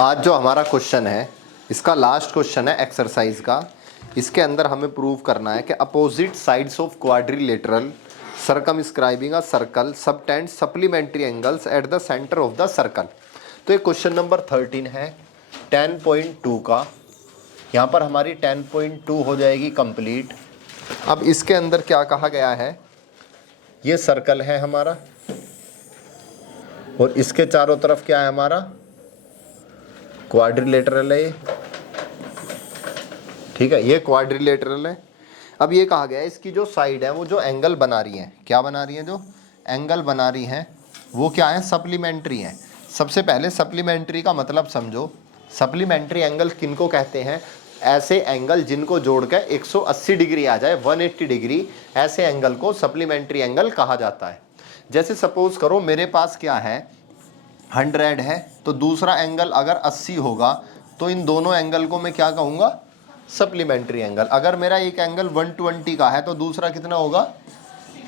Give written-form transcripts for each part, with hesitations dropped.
आज जो हमारा क्वेश्चन है इसका लास्ट क्वेश्चन है एक्सरसाइज का। इसके अंदर हमें प्रूव करना है कि opposite sides of quadrilateral circumscribing a circle subtend supplementary angles at the centre of the circle. तो ये क्वेश्चन नंबर 13 है 10.2 का। यहाँ पर हमारी 10.2 हो जाएगी कंप्लीट। अब इसके अंदर क्या कहा गया है, ये सर्कल है हमारा और इसके चारों तरफ क्या है हमारा क्वाड्रिलेटरल है, ठीक है, ये क्वाड्रिलेटरल है। अब ये कहा गया है इसकी जो साइड है वो जो एंगल बना रही है, क्या बना रही है, जो एंगल बना रही है वो क्या है, सप्लीमेंट्री है। सबसे पहले सप्लीमेंट्री का मतलब समझो। सप्लीमेंट्री एंगल किनको कहते हैं, ऐसे एंगल जिनको जोड़कर 180 डिग्री आ जाए, 180 डिग्री, ऐसे एंगल को सप्लीमेंट्री एंगल कहा जाता है। जैसे सपोज करो मेरे पास क्या है 100 है, तो दूसरा एंगल अगर 80 होगा तो इन दोनों एंगल को मैं क्या कहूँगा, सप्लीमेंट्री एंगल। अगर मेरा एक एंगल 120 का है तो दूसरा कितना होगा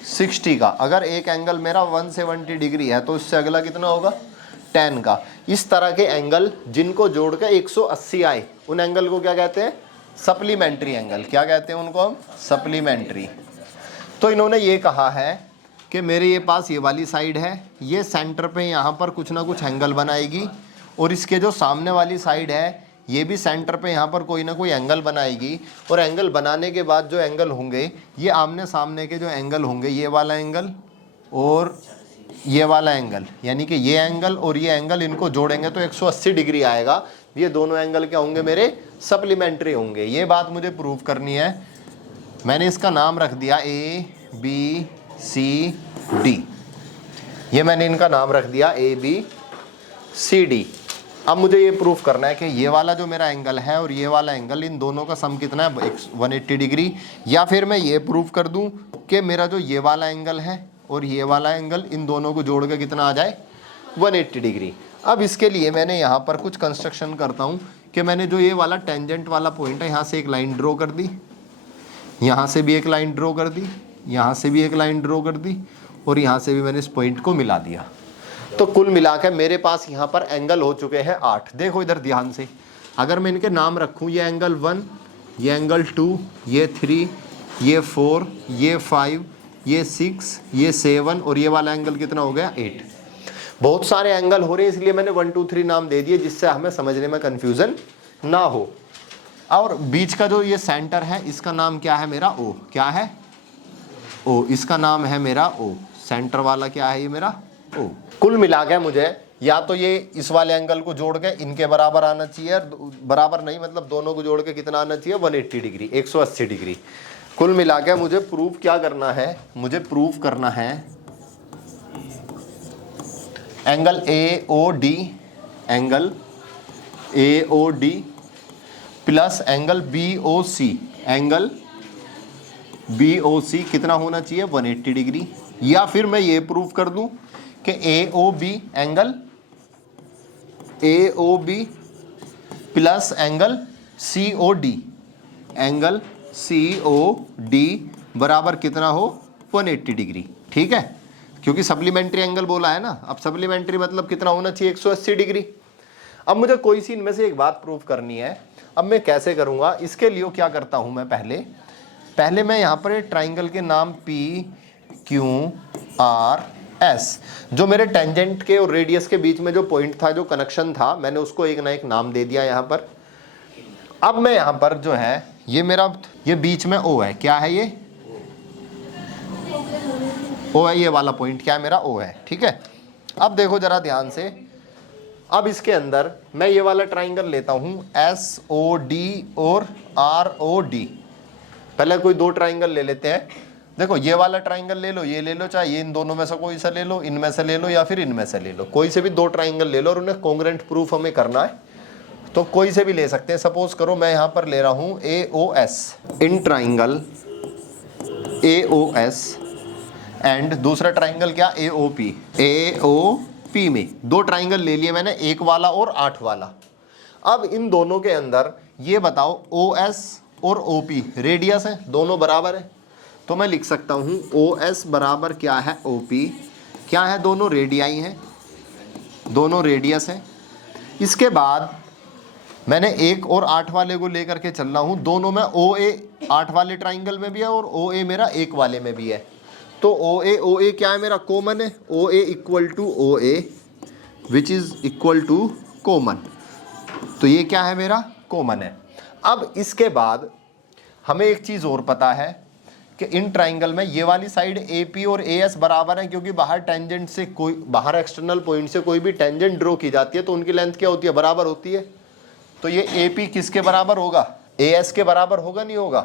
60 का। अगर एक एंगल मेरा 170 डिग्री है तो इससे अगला कितना होगा 10 का। इस तरह के एंगल जिनको जोड़कर 180 आए उन एंगल को क्या कहते हैं, सप्लीमेंट्री एंगल। क्या कहते हैं उनको हम, सप्लीमेंट्री। तो इन्होंने ये कहा है कि मेरे ये पास ये वाली साइड है, ये सेंटर पे यहाँ पर कुछ ना कुछ एंगल बनाएगी और इसके जो सामने वाली साइड है ये भी सेंटर पे यहाँ पर कोई ना कोई एंगल बनाएगी। और एंगल बनाने के बाद जो एंगल होंगे ये आमने सामने के जो एंगल होंगे, ये वाला एंगल और ये वाला एंगल, यानी कि ये एंगल और ये एंगल, इनको जोड़ेंगे तो 180 डिग्री आएगा। ये दोनों एंगल क्या होंगे, मेरे सप्लीमेंट्री होंगे। ये बात मुझे प्रूव करनी है। मैंने इसका नाम रख दिया ABCD। ये मैंने इनका नाम रख दिया ABCD। अब मुझे ये प्रूफ करना है कि ये वाला जो मेरा एंगल है और ये वाला एंगल, इन दोनों का सम कितना है 180 डिग्री। या फिर मैं ये प्रूफ कर दूं कि मेरा जो ये वाला एंगल है और ये वाला एंगल, इन दोनों को जोड़ के कितना आ जाए 180 डिग्री। अब इसके लिए मैंने यहाँ पर कुछ कंस्ट्रक्शन करता हूँ कि मैंने जो ये वाला टेंजेंट वाला पॉइंट है यहाँ से एक लाइन ड्रॉ कर दी, यहाँ से भी एक लाइन ड्रॉ कर दी, यहाँ से भी एक लाइन ड्रॉ कर दी और यहाँ से भी मैंने इस पॉइंट को मिला दिया। तो कुल मिलाकर मेरे पास यहाँ पर एंगल हो चुके हैं 8। देखो इधर ध्यान से, अगर मैं इनके नाम रखूँ, ये एंगल 1, ये एंगल 2, ये 3, ये 4, ये 5, ये 6, ये 7 और ये वाला एंगल कितना हो गया 8। बहुत सारे एंगल हो रहे हैं इसलिए मैंने 1 2 3 नाम दे दिए जिससे हमें समझने में कन्फ्यूज़न ना हो। और बीच का जो ये सेंटर है इसका नाम क्या है मेरा O। क्या है O, इसका नाम है मेरा O। सेंटर वाला क्या है ये मेरा O। कुल मिला के मुझे या तो ये इस वाले एंगल को जोड़ के इनके बराबर आना चाहिए, बराबर नहीं मतलब दोनों को जोड़ के कितना आना चाहिए 180 डिग्री, 180 डिग्री। कुल मिला के मुझे प्रूफ क्या करना है, मुझे प्रूफ करना है angle AOD, angle AOD plus angle BOC, angle BOC कितना होना चाहिए 180 डिग्री। या फिर मैं ये प्रूफ कर दूं कि AOB, angle AOB plus angle COD, angle COD बराबर कितना हो 180 डिग्री। ठीक है, क्योंकि सप्लीमेंट्री एंगल बोला है ना। अब सप्लीमेंट्री मतलब कितना होना चाहिए 180 डिग्री। अब मुझे कोई सी इनमें से एक बात प्रूफ करनी है। अब मैं कैसे करूँगा, इसके लिए क्या करता हूँ मैं, पहले मैं यहाँ पर ट्राइंगल के नाम PQRS, जो मेरे टेंजेंट के और रेडियस के बीच में जो पॉइंट था, जो कनेक्शन था, मैंने उसको एक ना एक नाम दे दिया यहाँ पर। अब मैं यहाँ पर जो है ये मेरा, ये बीच में O है, क्या है ये O है, ये वाला पॉइंट क्या है मेरा O है। ठीक है, अब देखो जरा ध्यान से। अब इसके अंदर मैं ये वाला ट्राइंगल लेता हूँ SOD और ROD। पहले कोई दो ट्राइंगल ले लेते हैं। देखो ये वाला ट्राइंगल ले लो, ये ले लो, चाहे ये इन दोनों में से कोई सा ले लो, इनमें से ले लो या फिर इनमें से ले लो, कोई से भी दो ट्राइंगल ले लो और उन्हें कॉन्ग्रुएंट प्रूफ हमें करना है तो कोई से भी ले सकते हैं। सपोज करो मैं यहाँ पर ले रहा हूँ AOS, in triangle AOS and दूसरा ट्राइंगल क्या AOP। AOP में दो ट्राइंगल ले लिए मैंने, एक वाला और 8 वाला। अब इन दोनों के अंदर ये बताओ OS और OP रेडियस है, दोनों बराबर है, तो मैं लिख सकता हूँ OS बराबर क्या है OP। क्या है, दोनों रेडियाई हैं, दोनों रेडियस हैं। इसके बाद मैंने 1 और 8 वाले को लेकर के चल रहा हूँ, दोनों में OA 8 वाले ट्राइंगल में भी है और OA मेरा 1 वाले में भी है। तो OA क्या है मेरा, कॉमन है। OA equal to OA which is equal to common, तो ये क्या है मेरा, कॉमन है। अब इसके बाद हमें एक चीज़ और पता है कि इन ट्राइंगल में ये वाली साइड AP और AS बराबर है, क्योंकि बाहर टेंजेंट से कोई, बाहर एक्सटर्नल पॉइंट से कोई भी टेंजेंट ड्रॉ की जाती है तो उनकी लेंथ क्या होती है, बराबर होती है। तो ये AP किसके बराबर होगा, AS के बराबर होगा, नहीं होगा।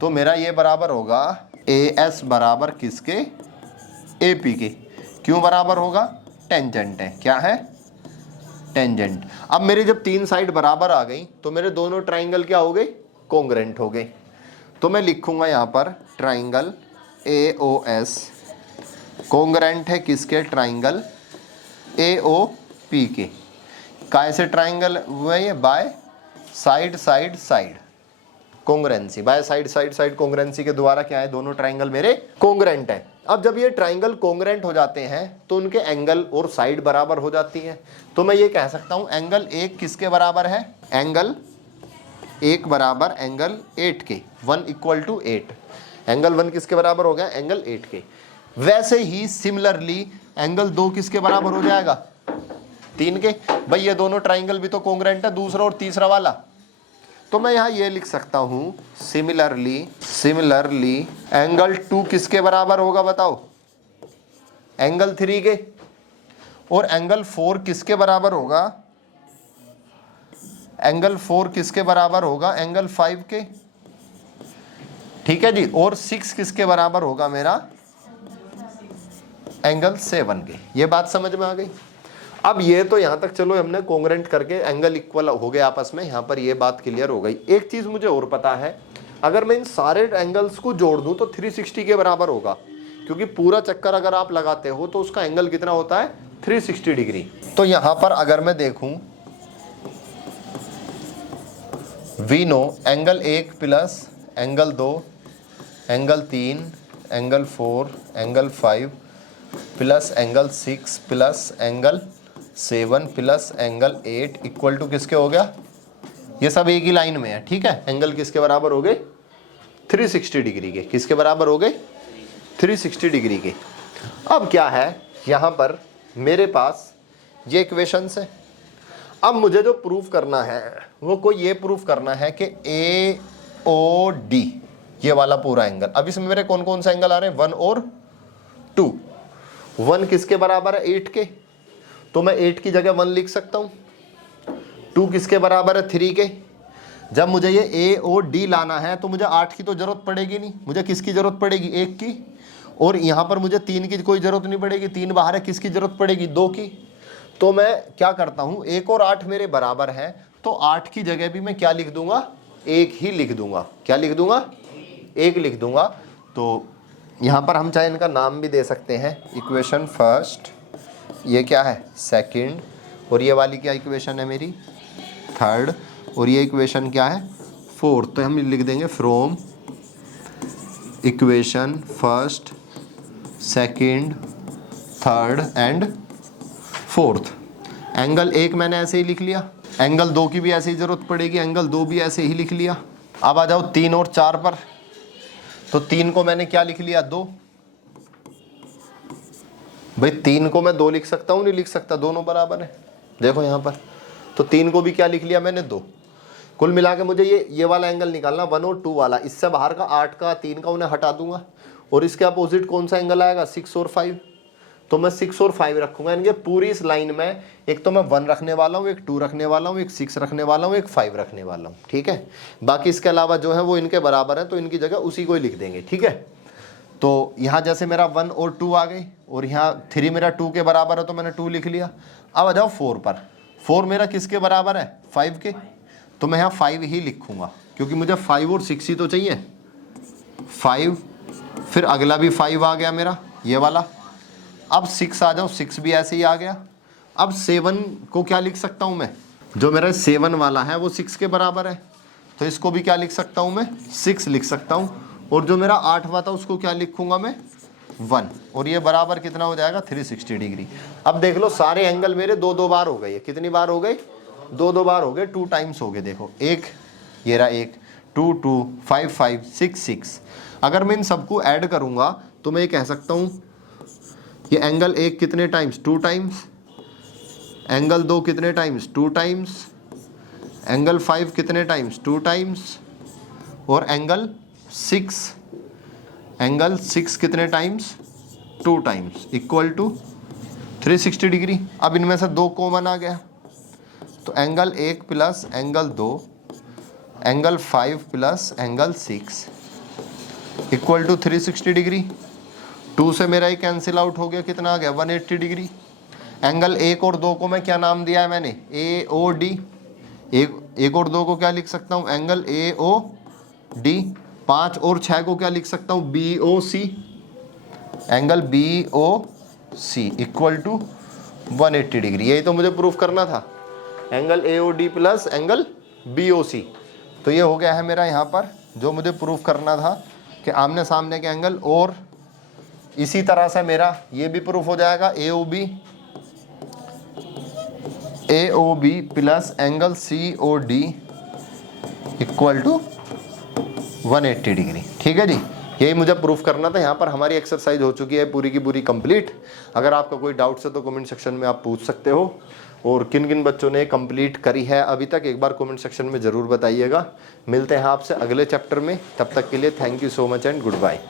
तो मेरा ये बराबर होगा AS बराबर किसके, AP के। क्यों बराबर होगा, टेंजेंट है, क्या है, टेंजेंट। अब मेरे जब 3 साइड बराबर आ गई तो मेरे दोनों ट्राइंगल क्या हो गए, कॉन्ग्रेंट हो गए। तो मैं लिखूंगा यहाँ पर ट्राइंगल AOS कॉन्ग्रेंट है किसके, ट्राइंगल AOP के। कैसे ट्राइंगल हुआ ये, by side side side कॉन्ग्रेंसी, by side side side कॉन्ग्रेंसी के द्वारा क्या है, दोनों ट्राइंगल मेरे कॉन्ग्रेंट है। अब जब ये ट्राइंगल कॉन्ग्रेंट हो जाते हैं तो उनके एंगल और साइड बराबर हो जाती है। तो मैं ये कह सकता हूँ एंगल 1 किसके बराबर है, एंगल 1 बराबर एंगल 8 के, 1 इक्वल टू 8। एंगल 1 किसके बराबर हो गया, एंगल 8 के। वैसे ही सिमिलरली एंगल 2 किसके बराबर हो जाएगा, 3 के। भाई ये दोनों ट्राइंगल भी तो कॉन्ग्रेंट है, दूसरा और तीसरा वाला। तो मैं यहाँ ये लिख सकता हूँ सिमिलरली एंगल 2 किसके बराबर होगा बताओ, एंगल 3 के। और एंगल 4 किसके बराबर होगा, एंगल 4 किसके बराबर होगा, एंगल 5 के, ठीक है जी। और 6 किसके बराबर होगा मेरा, एंगल 7 के। ये बात समझ में आ गई। अब ये तो यहाँ तक चलो हमने कॉन्ग्रेंट करके एंगल इक्वल हो गए आपस में, यहाँ पर ये बात क्लियर हो गई। एक चीज़ मुझे और पता है, अगर मैं इन सारे एंगल्स को जोड़ दूँ तो 360 के बराबर होगा, क्योंकि पूरा चक्कर अगर आप लगाते हो तो उसका एंगल कितना होता है, 360 डिग्री। तो यहाँ पर अगर मैं देखूँ, we know angle 1 plus angle 2, angle 3, angle 4, angle 5 plus angle 6 plus angle 7 plus angle 8 equal to किसके हो गया, ये सब एक ही लाइन में है, ठीक है। एंगल किसके बराबर हो गए, 360 डिग्री के। किसके बराबर हो गए, 360 डिग्री के। अब क्या है, यहाँ पर मेरे पास ये इक्वेशंस है। अब मुझे जो प्रूफ करना है वो कोई ये प्रूफ करना है कि AOD ये वाला पूरा एंगल, अब इसमें मेरे कौन कौन से एंगल आ रहे हैं, 1 और 2। 1 किसके बराबर है, 8 के, तो मैं 8 की जगह 1 लिख सकता हूँ। 2 किसके बराबर है, 3 के। जब मुझे ये AOD लाना है तो मुझे 8 की तो जरूरत पड़ेगी नहीं, मुझे किसकी जरूरत पड़ेगी, 1 की। और यहाँ पर मुझे 3 की कोई जरूरत नहीं पड़ेगी, 3 बाहर है, किसकी जरूरत पड़ेगी, 2 की। तो मैं क्या करता हूँ, 1 और 8 मेरे बराबर है, तो 8 की जगह भी मैं क्या लिख दूंगा, 1 ही लिख दूंगा। क्या लिख दूंगा, 1 लिख दूंगा। तो यहाँ पर हम चाहे इनका नाम भी दे सकते हैं, इक्वेशन फर्स्ट, ये क्या है, सेकंड, और ये वाली क्या इक्वेशन है मेरी, थर्ड, और ये इक्वेशन क्या है, फोर्थ। तो हम लिख देंगे from equation first, second, third and fourth. Angle 1 मैंने ऐसे ही लिख लिया, एंगल 2 की भी ऐसे ही जरूरत पड़ेगी, एंगल 2 भी ऐसे ही लिख लिया। अब आ जाओ 3 और 4 पर, तो 3 को मैंने क्या लिख लिया, 2। भाई 3 को मैं 2 लिख सकता हूँ, नहीं लिख सकता, दोनों बराबर है, देखो यहाँ पर। तो 3 को भी क्या लिख लिया मैंने, 2। कुल मिला के मुझे ये वाला एंगल निकालना, 1 और 2 वाला। इससे बाहर का 8 का 3 का उन्हें हटा दूंगा, और इसके अपोजिट कौन सा एंगल आएगा, 6 और 5। तो मैं 6 और 5 रखूंगा। इनके पूरी इस लाइन में एक तो मैं 1 रखने वाला हूँ, एक 2 रखने वाला हूँ, एक 6 रखने वाला हूँ, एक 5 रखने वाला हूँ, ठीक है। बाकी इसके अलावा जो है वो इनके बराबर है, तो इनकी जगह उसी को ही लिख देंगे, ठीक है। तो यहाँ जैसे मेरा 1 और 2 आ गई, और यहाँ 3 मेरा 2 के बराबर है, तो मैंने 2 लिख लिया। अब आ जाओ 4 पर, 4 मेरा किसके बराबर है, 5 के, तो मैं यहाँ 5 ही लिखूंगा, क्योंकि मुझे 5 और 6 ही तो चाहिए। 5, फिर अगला भी 5 आ गया मेरा, ये वाला। अब 6 आ जाओ, 6 भी ऐसे ही आ गया। अब 7 को क्या लिख सकता हूँ मैं, जो मेरा 7 वाला है वो 6 के बराबर है, तो इसको भी क्या लिख सकता हूँ मैं, 6 लिख सकता हूँ। और जो मेरा 8वां था उसको क्या लिखूंगा मैं, 1 और ये बराबर कितना हो जाएगा 360 डिग्री। अब देख लो सारे एंगल मेरे दो दो बार हो गए, कितनी बार हो गए, दो दो बार हो गए, 2 टाइम्स हो गए। देखो एक, ये रहा एक, 2 2 5 5 6 6। अगर मैं इन सबको ऐड करूंगा तो मैं ये कह सकता हूँ ये एंगल एक कितने टाइम्स, 2 टाइम्स, एंगल 2 कितने टाइम्स, 2 टाइम्स, एंगल 5 कितने टाइम्स, 2 टाइम्स, और एंगल 6 कितने times, 2 times, equal to 360 degree. अब इनमें से 2 कॉमन आ गया तो angle 1 plus angle 2, angle 5 plus angle 6 equal to 360 degree. 2 से मेरा ये कैंसिल आउट हो गया, कितना आ गया 180 डिग्री। एंगल 1 और 2 को मैं क्या नाम दिया है मैंने, ए ओ डी। एक और 2 को क्या लिख सकता हूँ, एंगल ए ओ डी। 5 और 6 को क्या लिख सकता हूँ, B O C, angle B O C equal to 180 degree. यही तो मुझे प्रूफ करना था, angle A O D plus angle B O C. तो ये हो गया है मेरा यहाँ पर जो मुझे प्रूफ करना था कि आमने सामने के एंगल। और इसी तरह से मेरा ये भी प्रूफ हो जाएगा, A O B plus angle C O D equal to 180 degree. ठीक है जी, यही मुझे प्रूफ करना था। यहाँ पर हमारी एक्सरसाइज हो चुकी है पूरी की पूरी कंप्लीट। अगर आपका कोई डाउट्स है तो कमेंट सेक्शन में आप पूछ सकते हो, और किन किन बच्चों ने कंप्लीट करी है अभी तक एक बार कमेंट सेक्शन में ज़रूर बताइएगा। मिलते हैं आपसे अगले चैप्टर में, तब तक के लिए thank you so much and good bye.